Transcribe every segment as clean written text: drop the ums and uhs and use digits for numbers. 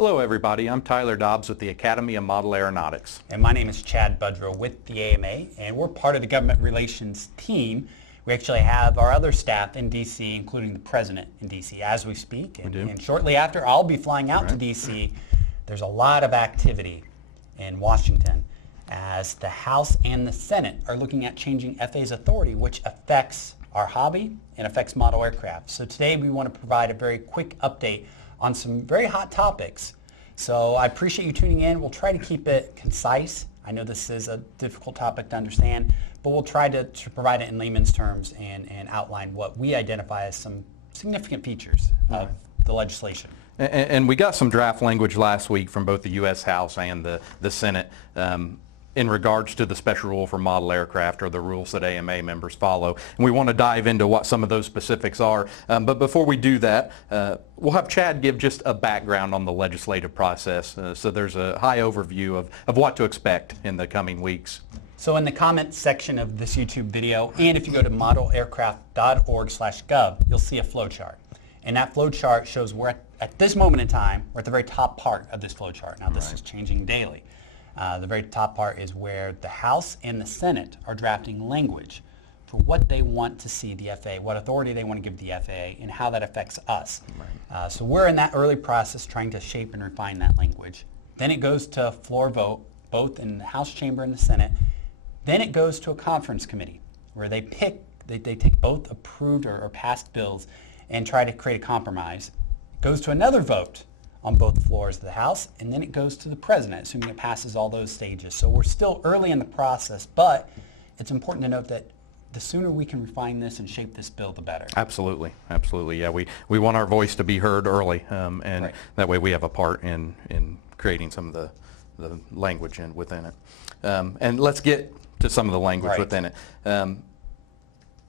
Hello everybody, I'm Tyler Dobbs with the Academy of Model Aeronautics. And my name is Chad Budrow with the AMA, and we're part of the government relations team. We actually have our other staff in D.C., including the President in D.C. as we speak. And shortly after, I'll be flying out to D.C. There's a lot of activity in Washington as the House and the Senate are looking at changing FAA's authority, which affects our hobby and affects model aircraft. So today we want to provide a very quick update on some very hot topics. So I appreciate you tuning in. We'll try to keep it concise. I know this is a difficult topic to understand, but we'll try to provide it in layman's terms and outline what we identify as some significant features of the legislation. And we got some draft language last week from both the U.S. House and the Senate in regards to the special rule for model aircraft, or the rules that AMA members follow. And we want to dive into what some of those specifics are. But before we do that, we'll have Chad give just a background on the legislative process, so there's a high overview of what to expect in the coming weeks. So in the comment section of this YouTube video, and if you go to modelaircraft.org/gov, you'll see a flowchart. And that flowchart shows we're at this moment in time, we're at the very top part of this flowchart. Now this is changing daily. The very top part is where the House and the Senate are drafting language for what they want to see the FAA, what authority they want to give the FAA, and how that affects us. So we're in that early process trying to shape and refine that language. Then it goes to floor vote, both in the House chamber and the Senate. Then it goes to a conference committee where they take both approved or passed bills and try to create a compromise. It goes to another vote on both floors of the House, and then it goes to the President, assuming it passes all those stages. So we're still early in the process, but it's important to note that the sooner we can refine this and shape this bill, the better. Absolutely, absolutely. Yeah, we want our voice to be heard early, and that way we have a part in creating some of the language within it. And let's get to some of the language within it.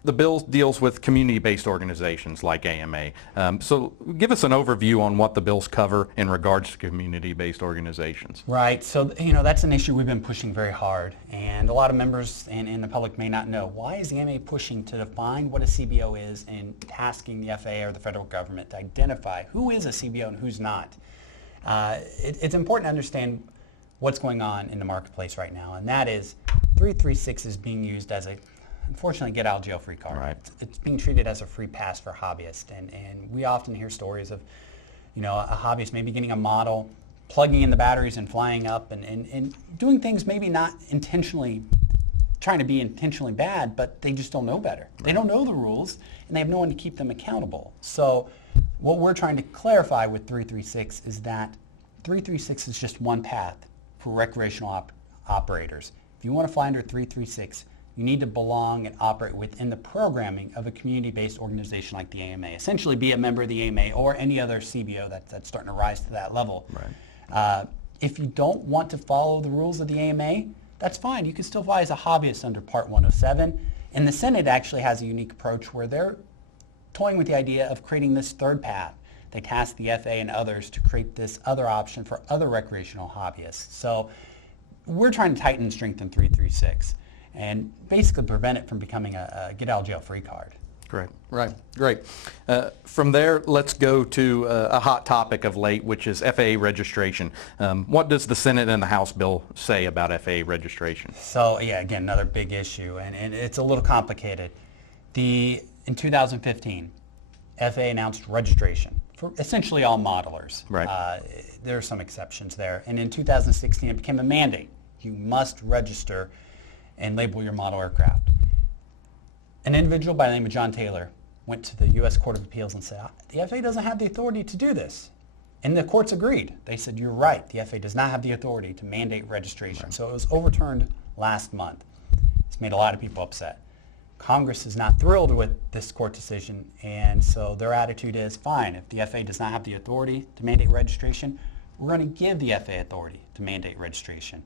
The bill deals with community-based organizations like AMA. So give us an overview on what the bills cover in regards to community-based organizations. Right. So, that's an issue we've been pushing very hard. And a lot of members and the public may not know. Why is the AMA pushing to define what a CBO is and tasking the FAA or the federal government to identify who is a CBO and who's not? It's important to understand what's going on in the marketplace right now. And that is 336 is being used as unfortunately, get out of jail free card. It's being treated as a free pass for hobbyists, and we often hear stories of, a hobbyist maybe getting a model, plugging in the batteries and flying up and doing things maybe not intentionally, trying to be intentionally bad, but they just don't know better. They don't know the rules, and they have no one to keep them accountable. So what we're trying to clarify with 336 is that 336 is just one path for recreational operators. If you want to fly under 336, you need to belong and operate within the programming of a community-based organization like the AMA. Essentially be a member of the AMA or any other CBO that's starting to rise to that level. If you don't want to follow the rules of the AMA, that's fine. You can still fly as a hobbyist under Part 107. And the Senate actually has a unique approach where they're toying with the idea of creating this third path. They task the FAA and others to create this other option for other recreational hobbyists. So we're trying to tighten and strengthen 336. And basically prevent it from becoming a get-out-of-jail-free card. Great. From there, let's go to a hot topic of late, which is FAA registration. What does the Senate and the House bill say about FAA registration? So, again, another big issue, and it's a little complicated. In 2015, FAA announced registration for essentially all modelers. There are some exceptions there. And in 2016, it became a mandate. You must register and label your model aircraft. An individual by the name of John Taylor went to the U.S. Court of Appeals and said, the FAA doesn't have the authority to do this. And the courts agreed. They said, you're right, the FAA does not have the authority to mandate registration. So it was overturned last month. It's made a lot of people upset. Congress is not thrilled with this court decision, and so their attitude is, fine, if the FAA does not have the authority to mandate registration, we're going to give the FAA authority to mandate registration.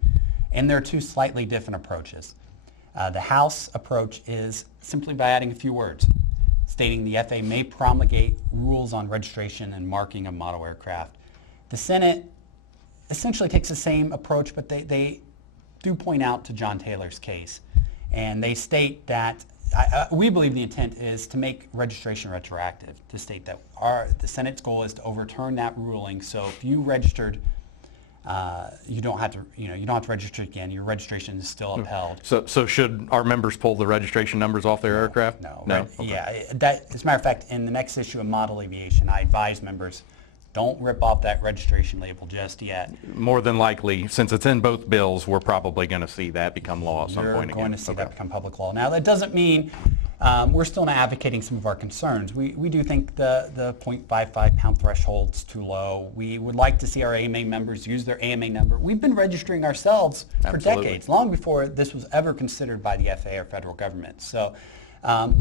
And there are two slightly different approaches. The House approach is simply by adding a few words, stating the FAA may promulgate rules on registration and marking of model aircraft. The Senate essentially takes the same approach, but they do point out to John Taylor's case. And they state that we believe the intent is to make registration retroactive, to state that the Senate's goal is to overturn that ruling. So if you registered, you don't have to register again. Your registration is still upheld. So should our members pull the registration numbers off their aircraft? No. No? Okay. Yeah. As a matter of fact, in the next issue of Model Aviation, I advise members, don't rip off that registration label just yet. More than likely, since it's in both bills, we're probably going to see that become law at some point again. You're going to see that become public law. Now, that doesn't mean we're still not advocating some of our concerns. We do think the 0.55 pound threshold's too low. We would like to see our AMA members use their AMA number. We've been registering ourselves for decades, long before this was ever considered by the FAA or federal government. So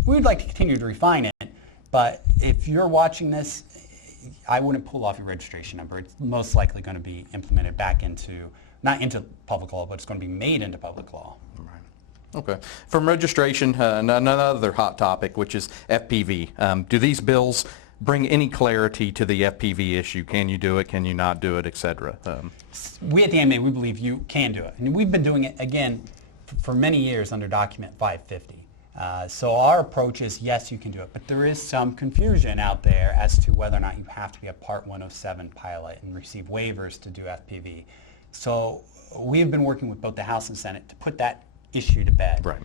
we would like to continue to refine it, but if you're watching this, I wouldn't pull off your registration number. It's most likely going to be implemented back into, not into public law, but it's going to be made into public law. Right. Okay. From registration, another hot topic, which is FPV. Do these bills bring any clarity to the FPV issue? Can you do it? Can you not do it, et cetera? We at the AMA, we believe you can do it. And we've been doing it, again, for many years under document 550. So our approach is, yes, you can do it, but there is some confusion out there as to whether or not you have to be a Part 107 pilot and receive waivers to do FPV. So we've been working with both the House and Senate to put that issue to bed. Right.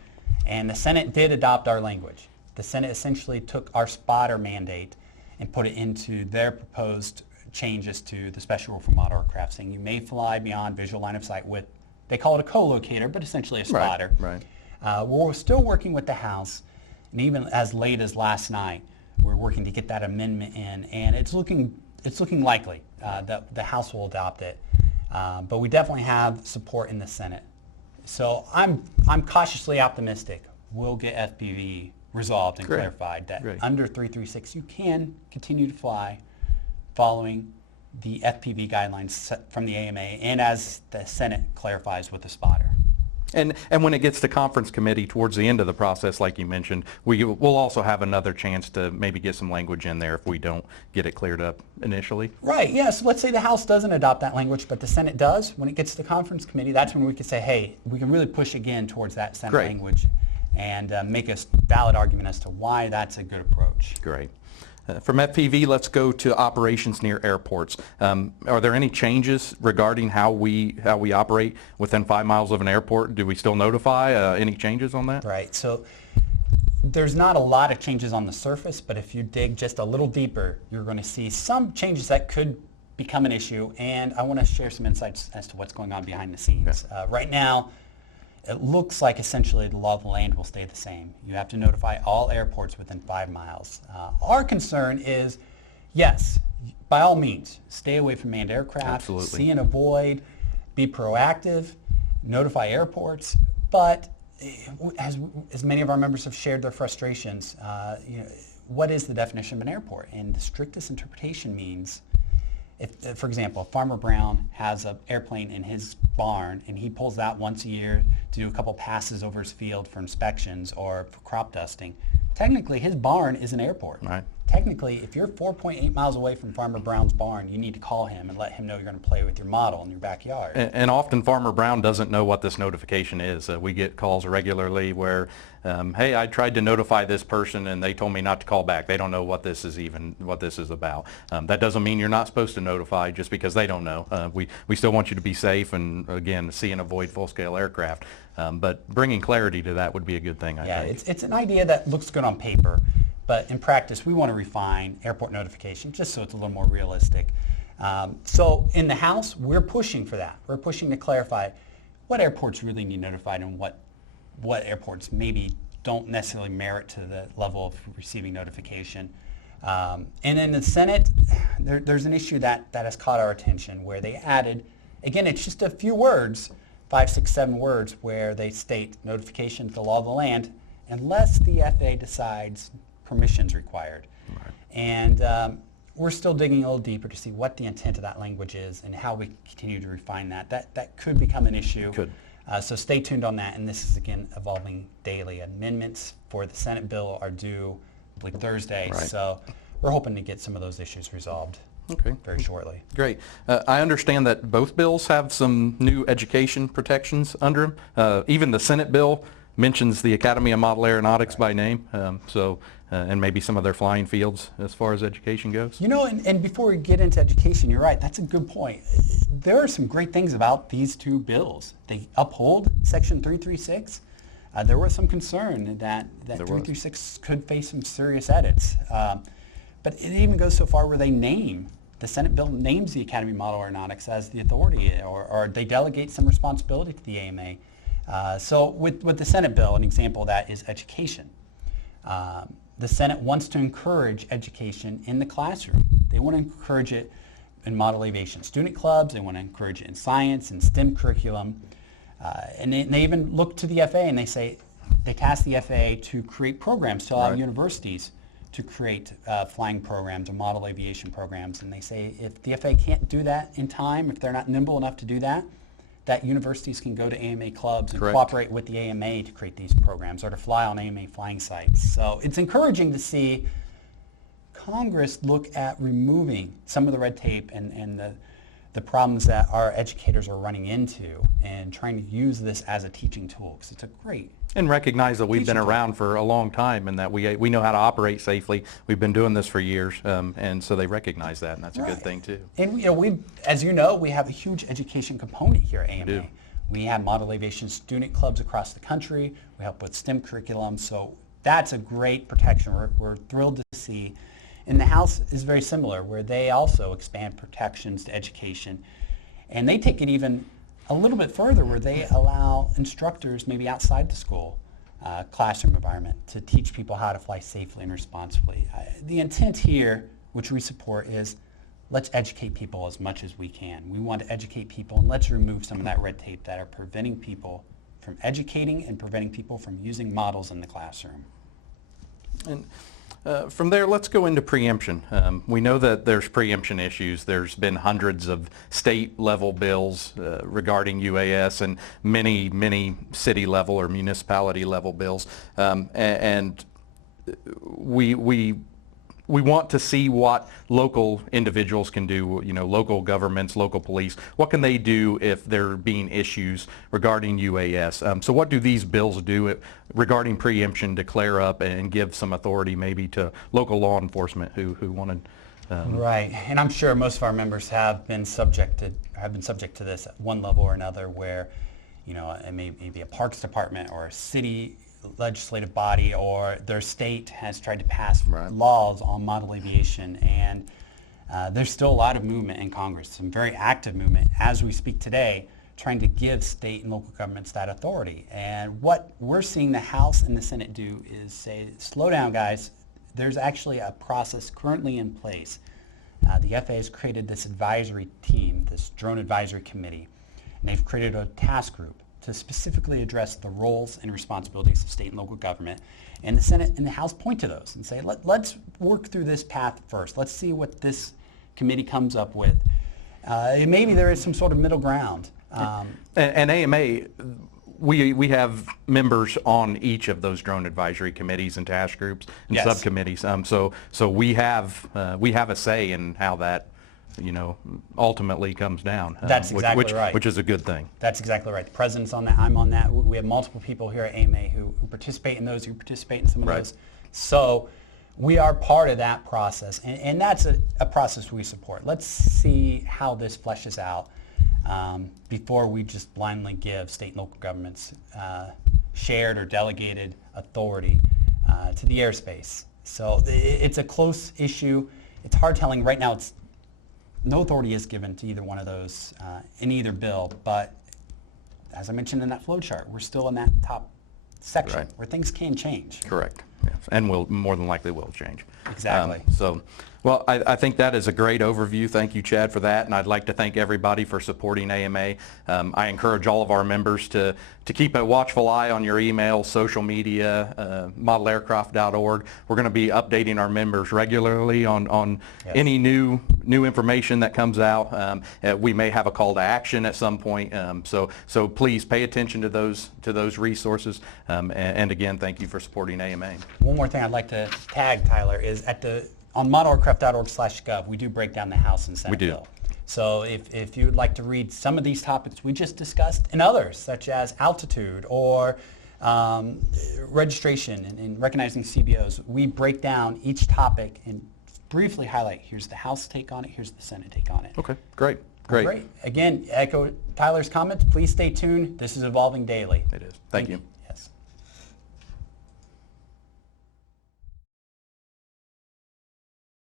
And the Senate did adopt our language. The Senate essentially took our spotter mandate and put it into their proposed changes to the special rule for model aircraft, saying you may fly beyond visual line of sight with, they call it a co-locator, but essentially a spotter. Right. We're still working with the House, and even as late as last night, we're working to get that amendment in, and it's looking likely that the House will adopt it. But we definitely have support in the Senate. So I'm cautiously optimistic we'll get FPV resolved and clarified that under 336 you can continue to fly following the FPV guidelines set from the AMA, and as the Senate clarifies with the spotter. And when it gets to conference committee towards the end of the process, like you mentioned, we'll also have another chance to maybe get some language in there if we don't get it cleared up initially. Right, yeah, so let's say the House doesn't adopt that language, but the Senate does. When it gets to the conference committee, that's when we can say, hey, we can really push again towards that Senate language and make a valid argument as to why that's a good approach. Great. From FPV, let's go to operations near airports. Are there any changes regarding how we operate within 5 miles of an airport? Do we still notify? Any changes on that? Right. So there's not a lot of changes on the surface, but if you dig just a little deeper, you're going to see some changes that could become an issue. And I want to share some insights as to what's going on behind the scenes. Okay. Right now, it looks like essentially the law of the land will stay the same. You have to notify all airports within 5 miles. Our concern is, yes, by all means, stay away from manned aircraft, Absolutely. see and avoid, be proactive, notify airports, but as many of our members have shared their frustrations, what is the definition of an airport? And the strictest interpretation means, if, for example, Farmer Brown has an airplane in his barn and he pulls that once a year to do a couple passes over his field for inspections or for crop dusting, technically his barn is an airport. Right. Technically, if you're 4.8 miles away from Farmer Brown's barn, you need to call him and let him know you're going to play with your model in your backyard. And often Farmer Brown doesn't know what this notification is. We get calls regularly where, hey, I tried to notify this person and they told me not to call back. They don't know what this is about. That doesn't mean you're not supposed to notify just because they don't know. We still want you to be safe and, again, see and avoid full-scale aircraft. But bringing clarity to that would be a good thing, I think. It's an idea that looks good on paper, but in practice, we want to refine airport notification just so it's a little more realistic. So in the House, we're pushing for that. We're pushing to clarify what airports really need notified and what airports maybe don't necessarily merit to the level of receiving notification. And in the Senate, there's an issue that has caught our attention where they added, again, it's just a few words, 5, 6, 7 words, where they state notification to the law of the land unless the FAA decides permission's required. Right. And we're still digging a little deeper to see what the intent of that language is and how we continue to refine that. That could become an issue. Could. So stay tuned on that, and this is, again, evolving daily. Amendments for the Senate bill are due, I believe, Thursday, Right. So we're hoping to get some of those issues resolved very shortly. Great. I understand that both bills have some new education protections under them. Even the Senate bill mentions the Academy of Model Aeronautics by name, and maybe some of their flying fields as far as education goes. You know, and before we get into education, you're right, that's a good point. There are some great things about these two bills. They uphold Section 336. There was some concern that 336 could face some serious edits. But it even goes so far where the Senate bill names the Academy of Model Aeronautics as the authority, or they delegate some responsibility to the AMA. So with the Senate bill, an example of that is education. The Senate wants to encourage education in the classroom. They want to encourage it in model aviation student clubs. They want to encourage it in science and STEM curriculum. And they even look to the FAA and they task the FAA to create programs to allow universities to create flying programs or model aviation programs. And they say if the FAA can't do that in time, if they're not nimble enough to do that, that universities can go to AMA clubs and cooperate with the AMA to create these programs or to fly on AMA flying sites. So it's encouraging to see Congress look at removing some of the red tape and the problems that our educators are running into and trying to use this as a teaching tool, because it's a great and recognize that we've been around for a long time and that we know how to operate safely. We've been doing this for years, and so they recognize that, and that's a good thing too. And as you know, we have a huge education component here at AMA. We have model aviation student clubs across the country. We help with STEM curriculum, so that's a great protection. We're thrilled to see. And the House is very similar, where they also expand protections to education, and they take it even a little bit further, where they allow instructors maybe outside the school classroom environment to teach people how to fly safely and responsibly. The intent here, which we support, is let's educate people as much as we can. We want to educate people, and let's remove some of that red tape that are preventing people from educating and preventing people from using models in the classroom. And from there, let's go into preemption. We know that there's preemption issues. There's been hundreds of state-level bills regarding UAS and many city-level or municipality-level bills. And we want to see what local individuals can do, local governments, local police. What can they do if there are being issues regarding UAS? So what do these bills do regarding preemption to clear up and give some authority maybe to local law enforcement who want to... Right, and I'm sure most of our members have been subject to this at one level or another, where, it may be a parks department or a city legislative body or their state has tried to pass laws on model aviation, and there's still a lot of movement in Congress, some very active movement as we speak today, trying to give state and local governments that authority. And what we're seeing the House and the Senate do is say, slow down guys, there's actually a process currently in place. The FAA has created this advisory team, this drone advisory committee, and they've created a task group to specifically address the roles and responsibilities of state and local government. And the Senate and the House point to those and say, let's work through this path first. Let's see what this committee comes up with. Maybe there is some sort of middle ground. And AMA, we have members on each of those drone advisory committees and task groups and subcommittees. So we have a say in how that ultimately comes down. That's exactly right. Which is a good thing. That's exactly right. The president's on that. I'm on that. We have multiple people here at AMA who participate in those, who participate in some of those. So we are part of that process, and that's a process we support. Let's see how this fleshes out before we just blindly give state and local governments shared or delegated authority to the airspace. So it's a close issue. It's hard telling. Right now, no authority is given to either one of those in either bill, but as I mentioned in that flow chart, we're still in that top section where things can change. Correct. Yes. And will more than likely will change. Exactly. Well, I think that is a great overview. Thank you, Chad, for that. And I'd like to thank everybody for supporting AMA. I encourage all of our members to keep a watchful eye on your email, social media, modelaircraft.org. We're going to be updating our members regularly on any new information that comes out. We may have a call to action at some point. So please pay attention to those resources. And again, thank you for supporting AMA. One more thing I'd like to tag, Tyler, is on modelaircraft.org/gov, we do break down the House and Senate bill. So if you would like to read some of these topics we just discussed and others, such as altitude or Registration and recognizing CBOs, we break down each topic and briefly highlight, here's the House take on it, here's the Senate take on it. Okay, great. Great. Again, echo Tyler's comments. Please stay tuned. This is evolving daily. It is. Thank you.